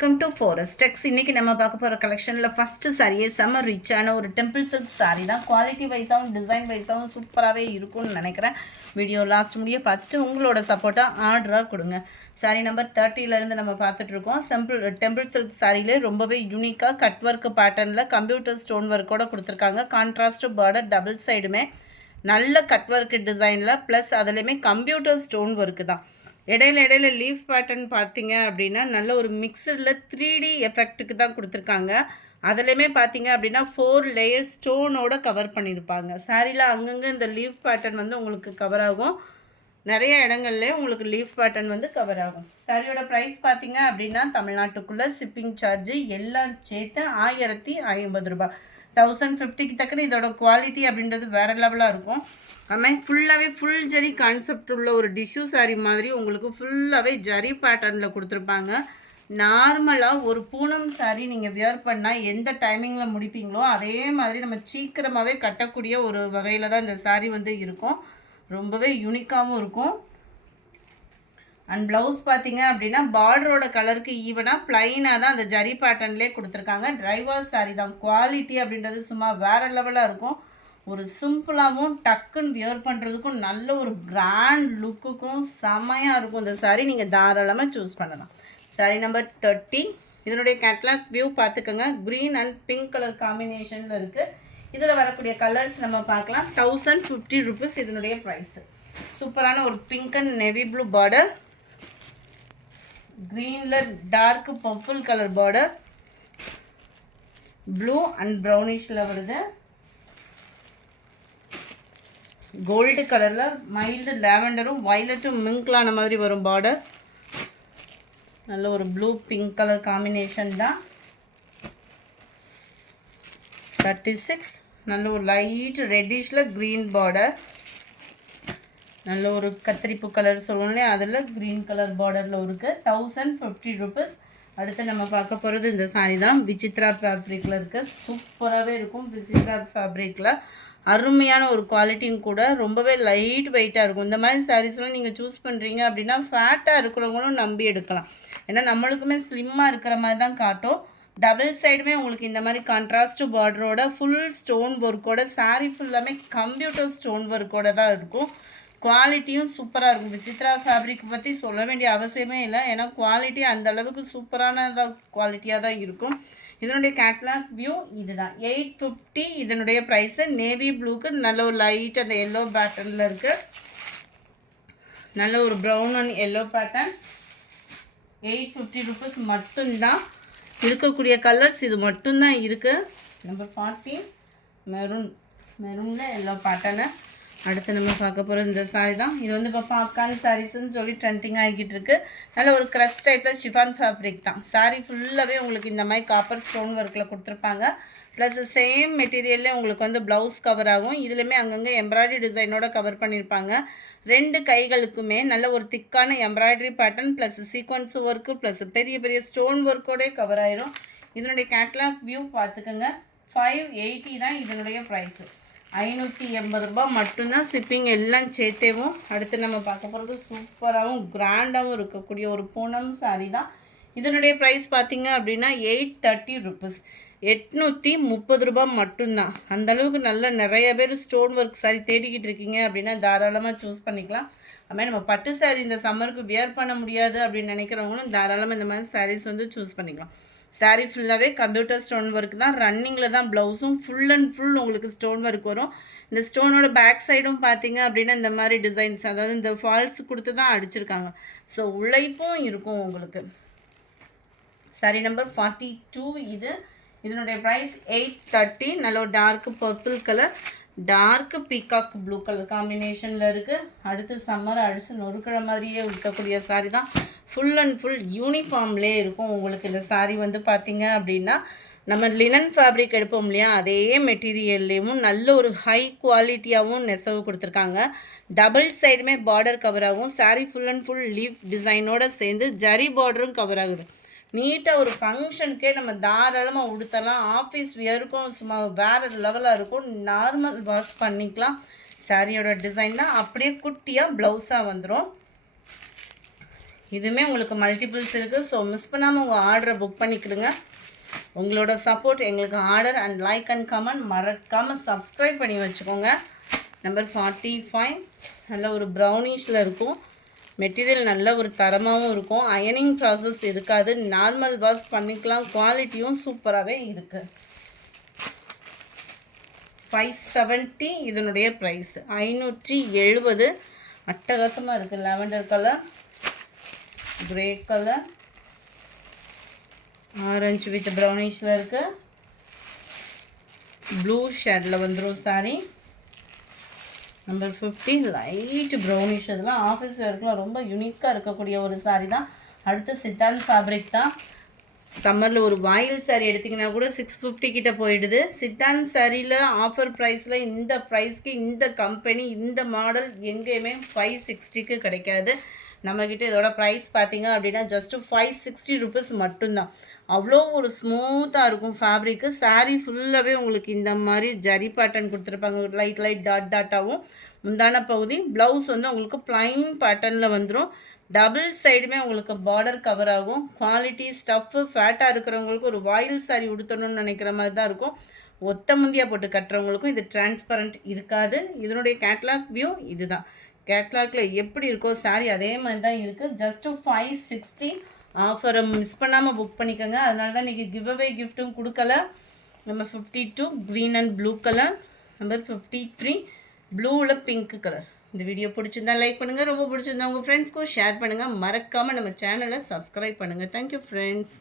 Welcome to forest டெக்ஸ். இன்றைக்கி நம்ம பார்க்க போகிற கலெக்ஷனில் ஃபஸ்ட்டு சாரியே செம்ம ரிச்சான ஒரு டெம்பிள் சில்க் சாரீ தான். குவாலிட்டி வைஸாகவும் டிசைன் வைஸாகவும் சூப்பராகவே இருக்கும்னு நினைக்கிறேன். வீடியோ லாஸ்ட் முடிய பார்த்துட்டு உங்களோட சப்போர்ட்டாக ஆர்டராக கொடுங்க. சாரீ நம்பர் 30லேருந்து நம்ம பார்த்துட்ருக்கோம். டெம்பிள் சில்க் சாரியிலே ரொம்பவே யூனிக்காக கட் ஒர்க் பேட்டர்னில் கம்ப்யூட்டர் ஸ்டோன் ஒர்க்கோடு கொடுத்துருக்காங்க. கான்ட்ராஸ்ட் பார்டர் டபுள் சைடுமே நல்ல கட் ஒர்க் டிசைனில் ப்ளஸ் அதுலேயுமே கம்ப்யூட்டர் ஸ்டோன் ஒர்க்கு தான். இடையில லீஃப் பேட்டர்ன் பார்த்தீங்க அப்படின்னா நல்ல ஒரு மிக்சடில் 3D எஃபெக்ட்டுக்கு தான் கொடுத்துருக்காங்க. அதுலேயுமே பார்த்தீங்க அப்படின்னா 4 லேயர் ஸ்டோனோட கவர் பண்ணியிருப்பாங்க. சாரியில் அங்கங்கே இந்த லீஃப் பேட்டர்ன் வந்து உங்களுக்கு கவர் ஆகும். நிறைய இடங்கள்லேயே உங்களுக்கு லீஃப் பேட்டர்ன் வந்து கவர் ஆகும். சாரியோட ப்ரைஸ் பார்த்தீங்க அப்படின்னா தமிழ்நாட்டுக்குள்ளே ஷிப்பிங் சார்ஜு எல்லாம் சேர்த்து 1050 ரூபாய். 1050க்கு தக்கன இதோட குவாலிட்டி அப்படின்றது வேறு லெவலாக இருக்கும். அதுமாதிரி ஃபுல்லாகவே ஃபுல் ஜரி கான்செப்ட் உள்ள ஒரு டிஷ்யூ சாரீ மாதிரி உங்களுக்கு ஃபுல்லாகவே ஜரி பேட்டர்னில் கொடுத்துருப்பாங்க. நார்மலாக ஒரு பூனம் சாரீ நீங்கள் வியர் பண்ணால் எந்த டைமிங்கில் முடிப்பீங்களோ அதே மாதிரி நம்ம சீக்கிரமாகவே கட்டக்கூடிய ஒரு வகையில் தான் இந்த சாரீ வந்து இருக்கும். ரொம்பவே யூனிக்காகவும் இருக்கும். அண்ட் ப்ளவுஸ் பார்த்தீங்க அப்படின்னா பார்டரோட கலருக்கு ஈவனாக ப்ளைனாக தான் அந்த ஜரி பேட்டர்ன்லேயே கொடுத்துருக்காங்க. ட்ரைவர் சாரீ தான். குவாலிட்டி அப்படின்றது சும்மா வேறு லெவலாக இருக்கும். ஒரு சிம்பிளாகவும் டக்குன்னு வியர் பண்ணுறதுக்கும் நல்ல ஒரு கிராண்ட் லுக்குக்கும் செம்மையாக இருக்கும் இந்த சாரீ. நீங்கள் தாராளமாக சூஸ் பண்ணலாம். சாரீ நம்பர் 30. இதனுடைய கேட்லாக் வியூ பார்த்துக்கோங்க. க்ரீன் அண்ட் பிங்க் கலர் காம்பினேஷனில் இருக்குது. இதில் வரக்கூடிய கலர்ஸ் நம்ம பார்க்கலாம். 1050 ருபீஸ் இதனுடைய ப்ரைஸு. சூப்பரான ஒரு pink and navy blue border, க்ரீனில் dark purple colour border, blue and ப்ரௌனிஷில் வருது. கோல்டு கலரில் மைல்டு லேவெண்டரும் வயலட்டும் மிங்க்லான மாதிரி வரும் பார்டர். நல்ல ஒரு ப்ளூ பிங்க் கலர் காம்பினேஷன் தான். 36. நல்ல ஒரு லைட் ரெட்டிஷில் க்ரீன் பார்டர். நல்ல ஒரு கத்திரிப்பு கலர் சொல்லுவோம்லே அதில் க்ரீன் கலர் பார்டரில் இருக்குது. 1050 ருபீஸ். அடுத்து நம்ம பார்க்க போகிறது இந்த சாரீ தான். விசித்ரா ஃபேப்ரிக்கில் இருக்குது. சூப்பராகவே இருக்கும். விசித்ரா ஃபேப்ரிக்கில் அருமையான ஒரு குவாலிட்டியும் கூட. ரொம்பவே லைட் வெயிட்டாக இருக்கும். இந்த மாதிரி சாரீஸ்லாம் நீங்கள் சூஸ் பண்ணுறீங்க அப்படின்னா ஃபேட்டாக இருக்கிறவங்களும் நம்பி எடுக்கலாம். ஏன்னா நம்மளுக்குமே ஸ்லிம்மாக இருக்கிற மாதிரி தான் காட்டும். டபுள் சைடுமே உங்களுக்கு இந்த மாதிரி கான்ட்ராஸ்ட் பார்டரோட ஃபுல் ஸ்டோன் ஒர்க்கோட சாரீ ஃபுல்லாமே கம்ப்யூட்டர் ஸ்டோன் ஒர்க்கோட தான் இருக்கும். குவாலிட்டியும் சூப்பராக இருக்கும். விசித்ரா ஃபேப்ரிக் பற்றி சொல்ல வேண்டிய அவசியமே இல்லை. ஏன்னா குவாலிட்டி அந்தளவுக்கு சூப்பரான குவாலிட்டியாக தான் இருக்கும். இதனுடைய கேட்லாக் வியூ இதுதான். 850 இதனுடைய ப்ரைஸு. நேவி ப்ளூக்கு நல்ல ஒரு லைட் அந்த எல்லோ பேட்டர்னில் இருக்குது. நல்ல ஒரு brown and yellow pattern. 850 rupees மட்டும்தான். இருக்கக்கூடிய கலர்ஸ் இது மட்டும்தான் இருக்குது. நம்பர் 14 மெரூனில் எல்லோ பேட்டர்னு. அடுத்து நம்ம பார்க்க போகிறது இந்த சாரீ தான். இது வந்து இப்போ பாப்கார்ன் சாரீஸ்ன்னு சொல்லி ட்ரெண்டிங் ஆகிக்கிட்டு இருக்குது. நல்ல ஒரு க்ரஷ் டைப்பில் ஷிஃபான் ஃபேப்ரிக் தான். சாரீ ஃபுல்லாகவே உங்களுக்கு இந்த மாதிரி காப்பர் ஸ்டோன் ஒர்க்கில் கொடுத்துருப்பாங்க. ப்ளஸ் சேம் மெட்டீரியல்லே உங்களுக்கு வந்து ப்ளவுஸ் கவர் ஆகும். இதுலேயுமே அங்கங்கே எம்ப்ராய்டரி டிசைனோட கவர் பண்ணியிருப்பாங்க. 2 கைகளுக்குமே நல்ல ஒரு திக்கான embroidery pattern plus sequence work plus பெரிய பெரிய ஸ்டோன் ஒர்க்கோடே கவர் ஆயிரும். இதனுடைய கேட்லாக் வியூ பார்த்துக்கோங்க. 580 தான் இதனுடைய ப்ரைஸு. 580 ரூபாய் மட்டும்தான். ஷிப்பிங் எல்லாம் சேர்த்தேவும். அடுத்து நம்ம பார்க்க போகிறது சூப்பராகவும் கிராண்டாகவும் இருக்கக்கூடிய ஒரு பூனம் சாரீ தான். இதனுடைய ப்ரைஸ் பார்த்திங்க அப்படின்னா 830 ருபீஸ். 830 ரூபாய் மட்டும்தான். அந்தளவுக்கு நல்ல நிறைய பேர் ஸ்டோன் ஒர்க் சாரீ தேடிக்கிட்டு இருக்கீங்க அப்படின்னா தாராளமாக சூஸ் பண்ணிக்கலாம். அதுமாதிரி நம்ம பட்டு சாரீ இந்த சம்மருக்கு வியர் பண்ண முடியாது அப்படின்னு நினைக்கிறவங்களும் தாராளமாக இந்த மாதிரி சாரீஸ் வந்து சூஸ் பண்ணிக்கலாம். சாரீ ஃபுல்லாகவே கம்ப்யூட்டர் ஸ்டோன் ஒர்க் தான். ரன்னிங்கில் தான் ப்ளவுஸும் ஃபுல் அண்ட் ஃபுல் உங்களுக்கு ஸ்டோன் ஒர்க் வரும். இந்த ஸ்டோனோட பேக் சைடும் பார்த்தீங்க அப்படின்னா இந்த மாதிரி டிசைன்ஸ், அதாவது இந்த ஃபால்ஸ் கொடுத்து தான் அடிச்சிருக்காங்க. ஸோ உழைப்பும் இருக்கும் உங்களுக்கு. சாரீ நம்பர் 42 இது. இதனுடைய ப்ரைஸ் 830. நல்ல ஒரு dark purple colour, dark peacock blue colour காம்பினேஷனில் இருக்குது. அடுத்து சம்மர் அடித்து நொறுக்கிற மாதிரியே இருக்கக்கூடிய சாரீ தான். ஃபுல் அண்ட் ஃபுல் யூனிஃபார்ம்லே இருக்கும் உங்களுக்கு. இந்த சாரீ வந்து பார்த்திங்க அப்படின்னா நம்ம லினன் ஃபேப்ரிக் எடுப்போம் இல்லையா, அதே மெட்டீரியல்லையும் நல்ல ஒரு ஹை குவாலிட்டியாகவும் நெசவு கொடுத்துருக்காங்க. டபுள் சைடுமே பார்டர் கவர் ஆகும். Sari full and full leaf டிசைனோடு சேர்ந்து ஜரி பார்டரும் கவர் ஆகுது. நீட்டாக ஒரு ஃபங்க்ஷனுக்கே நம்ம தாராளமாக உடுத்தலாம். ஆஃபீஸ் வியருக்கும் சும்மா வேறு லெவலாக இருக்கும். நார்மல் வாஷ் பண்ணிக்கலாம். சாரியோட டிசைன் தான் அப்படியே குட்டியாக ப்ளவுஸாக வந்துடும். இதுவுமே உங்களுக்கு மல்டிபிள்ஸ் இருக்குது. ஸோ மிஸ் பண்ணாமல் உங்கள் ஆர்டரை புக் பண்ணிக்கிடுங்க. உங்களோட சப்போர்ட் எங்களுக்கு order and like and comment மறக்காமல் சப்ஸ்கிரைப் பண்ணி வச்சுக்கோங்க. நம்பர் 45 நல்ல ஒரு ப்ரௌனிஷில் இருக்கும். மெட்டீரியல் நல்ல ஒரு தரமாகவும் இருக்கும். அயனிங் ப்ராசஸ் இருக்காது. நார்மல் வாஷ் பண்ணிக்கலாம். குவாலிட்டியும் சூப்பராகவே இருக்குது. 570 இதனுடைய ப்ரைஸ். 570 அட்டகாசமாக இருக்குது. Lavender colour, grey colour, orange with ப்ரௌனிஷில் இருக்குது. ப்ளூ ஷேடில் வந்துடும் சாரி. Number 50 light brownish. இதெல்லாம் ஆஃபீஸ் வேர்க்கெலாம் ரொம்ப யூனிக்காக இருக்கக்கூடிய ஒரு சாரீ தான். அடுத்து சித்தான் ஃபேப்ரிக் தான். சம்மரில் ஒரு வாயில் சாரீ எடுத்திங்கன்னா கூட 650 கிட்ட போயிடுது. சித்தான் சாரியில் ஆஃபர் ப்ரைஸில் இந்த ப்ரைஸ்க்கு இந்த கம்பெனி இந்த மாடல் எங்கேயுமே 560க்கு கிடைக்காது. நம்மக்கிட்ட இதோட ப்ரைஸ் பார்த்திங்க அப்படின்னா ஜஸ்ட்டு 560 ருபீஸ் மட்டும்தான். அவ்வளோ ஒரு ஸ்மூத்தாக இருக்கும் ஃபேப்ரிக்கு. சாரீ ஃபுல்லாகவே உங்களுக்கு இந்த மாதிரி ஜரி பேட்டர்ன் கொடுத்துருப்பாங்க. லைட் டாட்டாகவும் முந்தான பகுதி. ப்ளவுஸ் வந்து உங்களுக்கு ப்ளைன் பேட்டர்னில் வந்துடும். டபுள் சைடுமே உங்களுக்கு பார்டர் கவர் ஆகும். குவாலிட்டி ஸ்டஃப்பு ஃபேட்டாக இருக்கிறவங்களுக்கு ஒரு வாயில் சாரீ உடுத்தணும்னு நினைக்கிற மாதிரி தான் இருக்கும். ஒத்த முந்தியாக போட்டு கட்டுறவங்களுக்கும் இது டிரான்ஸ்பரண்ட் இருக்காது. இதனுடைய கேட்லாக் வியூ இது தான். கேட்லாகில் எப்படி இருக்கோ சாரீ அதே மாதிரி தான் இருக்குது. ஜஸ்ட்டு 560. ஆஃபரை மிஸ் பண்ணாமல் புக் பண்ணிக்கோங்க. அதனால தான் இன்றைக்கி கிவ்அவே கிஃப்ட்டும் கொடுக்கல. Number 52 green and blue colour. Number 53 ப்ளூவில் பிங்க் கலர். இந்த வீடியோ பிடிச்சிருந்தா லைக் பண்ணுங்கள். ரொம்ப பிடிச்சிருந்தா உங்கள் ஃப்ரெண்ட்ஸ்க்கும் ஷேர் பண்ணுங்கள். மறக்காமல் நம்ம சேனலை சப்ஸ்கிரைப் பண்ணுங்கள். Thank you friends.